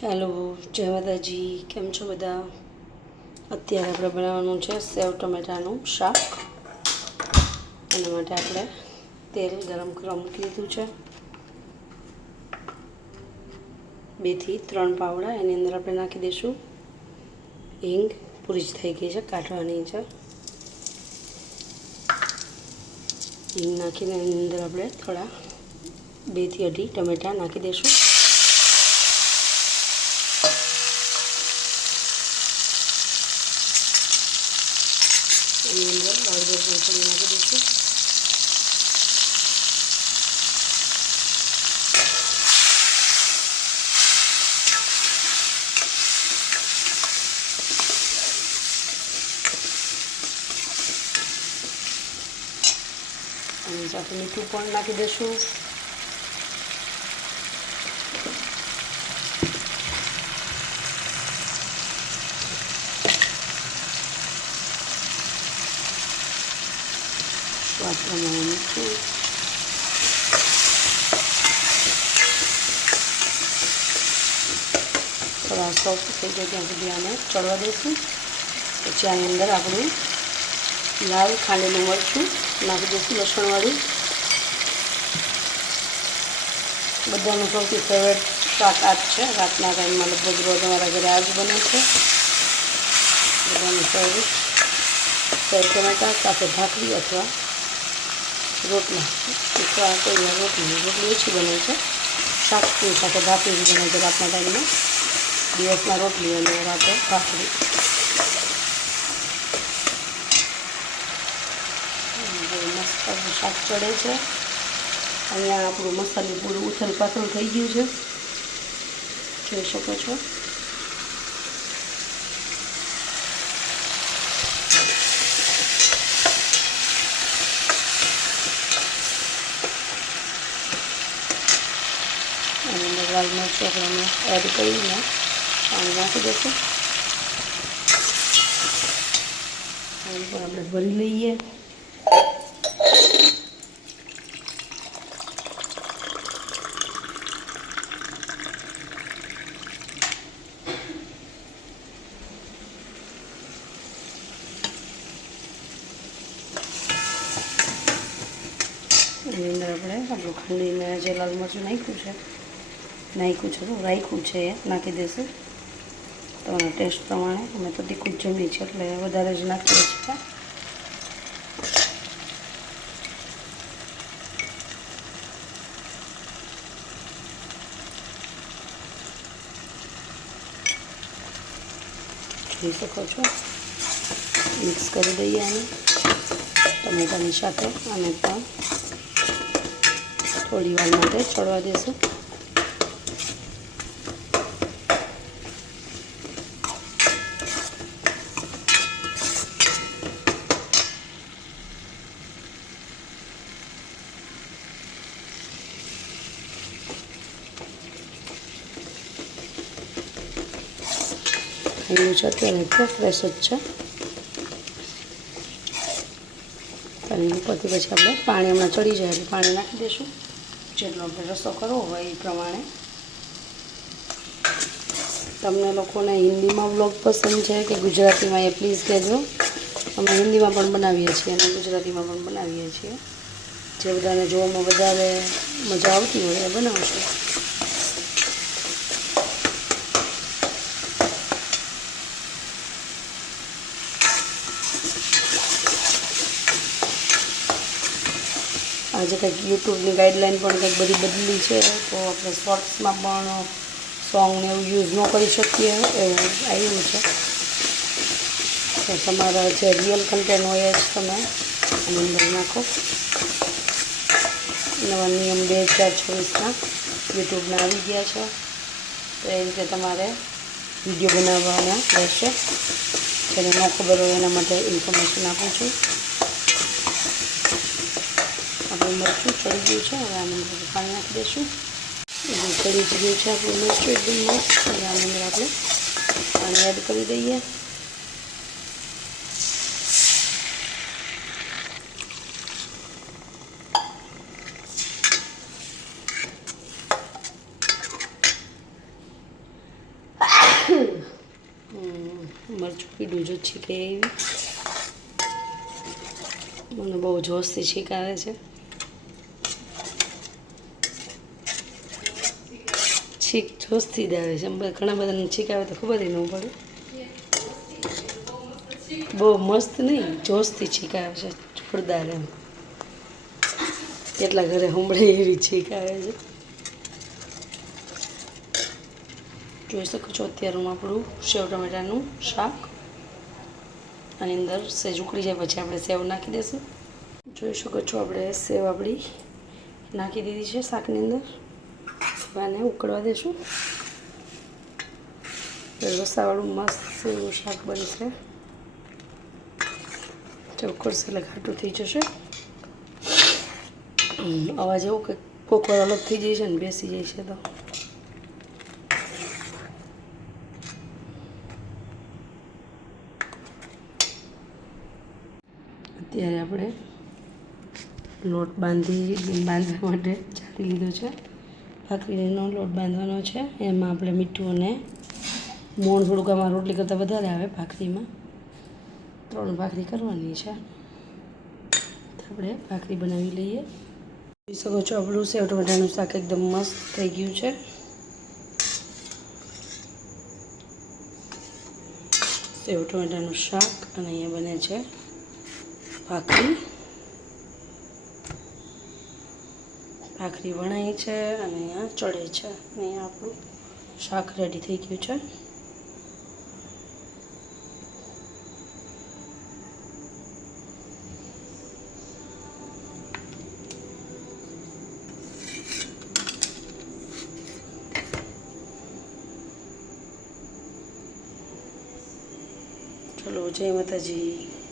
Hello, જય માતાજી. કેમ છો બધા? અત્યારે આપણે બનાવવાનું છે સેવ ટમેટાનું શાક. એના માટે આપણે તેલ ગરમ કરવા મૂકી દીધું છે. 2 થી 3 પાવડા એની અંદર આપણે નાખી દઈશું હિંગ. પૂરી જ થઈ ગઈ છે, કાઢવાની છે. હિંગ નાખીને એની અંદર આપણે થોડા 2 થી 2.5 ટમેટા નાખી દઈશું. એની અંદર હળદર પણ થોડી નાખી દઈશું. અને સાથે મીઠું પણ નાખી દઈશું. સ્વાદ પ્રમાણે મીઠું. થોડા સોફ્ટ થઈ જાય ત્યાં સુધી આને ચડવા દઈશું. પછી આની અંદર આપણું લાલ ખાંડેલું મરચું નાખી દઈશું, લસણવાળું. બધાનું સૌથી ફેવરેટ શાક આ જ છે. રાતના ટાઈમમાં લગભગ રોજ અમારા ઘરે આ જ બને છે. બધાનું ફેવરેટ સેવ ટમેટા સાથે ભાખરી અથવા રોટલા. અથવા કોઈ વાર રોટલી ઓછી બને છે. શાકની સાથે ભાખરી બને છે રાતના ટાઈમમાં. દિવસમાં રોટલી અને રાતે ભાખરી. મસ્ત શાક ચડે છે. અહીંયા આપણું મસાલું પૂરું ઉથલ પાથલ થઈ ગયું છે, જોઈ શકો છો. એની અંદર લાલ મરચું આપણે એડ કરીને પાણી નાખી દઈશું. પાણી પણ આપણે ભરી લઈએ. એની અંદર આપણે આપણું ખાંડીને જે લાલ મરચું રાખ્યું છે એ નાખી દઈશું. તમારા ટેસ્ટ પ્રમાણે. અમે તો તીખું જ જમીએ છીએ એટલે વધારે જ નાખીએ છીએ. જોઈ શકો છો. મિક્સ કરી દઈએ આને ટમેટાની સાથે. અને પણ થોડી વાર માટે ચડવા દઈશું. એનું છે અત્યારે તો ફ્રેશ જ છે. અને ઉપરથી પછી આપણે પાણી હમણાં ચડી જાય એટલે પાણી નાખી દઈશું. જેટલો આપણે રસો કરવો હોય એ પ્રમાણે. તમને લોકોને હિન્દીમાં વ્લોગ પસંદ છે કે ગુજરાતીમાં એ પ્લીઝ કહેજો. અમે હિન્દીમાં પણ બનાવીએ છીએ અને ગુજરાતીમાં પણ બનાવીએ છીએ. જે બધાને જોવામાં વધારે મજા આવતી હોય એ બનાવશું. આજે કંઈક યુટ્યુબની ગાઈડલાઈન પણ કંઈક બધી બદલી છે, તો આપણે શોર્ટ્સમાં પણ સોંગને એવું યુઝ ન કરી શકીએ એવું આવ્યું છે. તો તમારા જે રિયલ કન્ટેન્ટ હોય જ તમે એની અંદર નાખો. નવા નિયમ 2024ના યુટ્યુબના આવી ગયા છે, તો એ રીતે તમારે વિડીયો બનાવવાના રહેશે. જેને ન ખબર હોય એના માટે ઇન્ફોર્મેશન આપું છું. આપણું મરચું ચડી ગયું છે. હવે આની અંદર પાણી નાખી દઈશું. ચડી જ ગયું છે આપણું મરચું એકદમ મસ્ત. હવે આની અંદર આપણે પાણી એડ કરી દઈએ. મરચું પીડું જો છીકે એવી મને બહુ જોશથી છીક આવે છે. છીક જોશથી જ આવે છે. ઘણા બધાને છીક આવે તો ખબર ન પડે. બહુ મસ્ત નહીં, જોશથી છીક આવે છે. જોરદાર એમ કેટલા ઘરે સંભળે એવી છીક આવે છે. જોઈ શકો છો અત્યારે હું આપણું સેવ ટમેટાનું શાક આની અંદર સેજ ઉકળી જાય પછી આપણે સેવ નાખી દઈશું. જોઈ શકો છો આપણે સેવ આપણી નાખી દીધી છે શાકની અંદર. આને ઉકળવા દઈશું. રસાવાળું મસ્ત એવું શાક બનશે. જો ઉકળશે એટલે ઘાટું થઈ જશે. અવાજ એવું કે કોકવાર અલગ થઈ જાય છે ને બેસી જાય છે. તો અત્યારે આપણે લોટ બાંધવા માટે ચાળી લીધો છે. ભાખરીનો લોટ બાંધવાનો છે. એમાં આપણે મીઠું અને મોણ થોડુંક આમાં રોટલી કરતાં વધારે આવે ભાખરીમાં. 3 ભાખરી કરવાની છે. આપણે ભાખરી બનાવી લઈએ. જોઈ શકો છો આપણું સેવ ટમેટાનું શાક એકદમ મસ્ત થઈ ગયું છે. સેવ ટમેટાનું શાક અને અહીંયા બને છે ભાખરી. ભાખરી વણાય છે અને અહીંયા ચડે છે. અહીંયા આપણું શાક રેડી થઈ ગયું છે. ચલો જય માતાજી.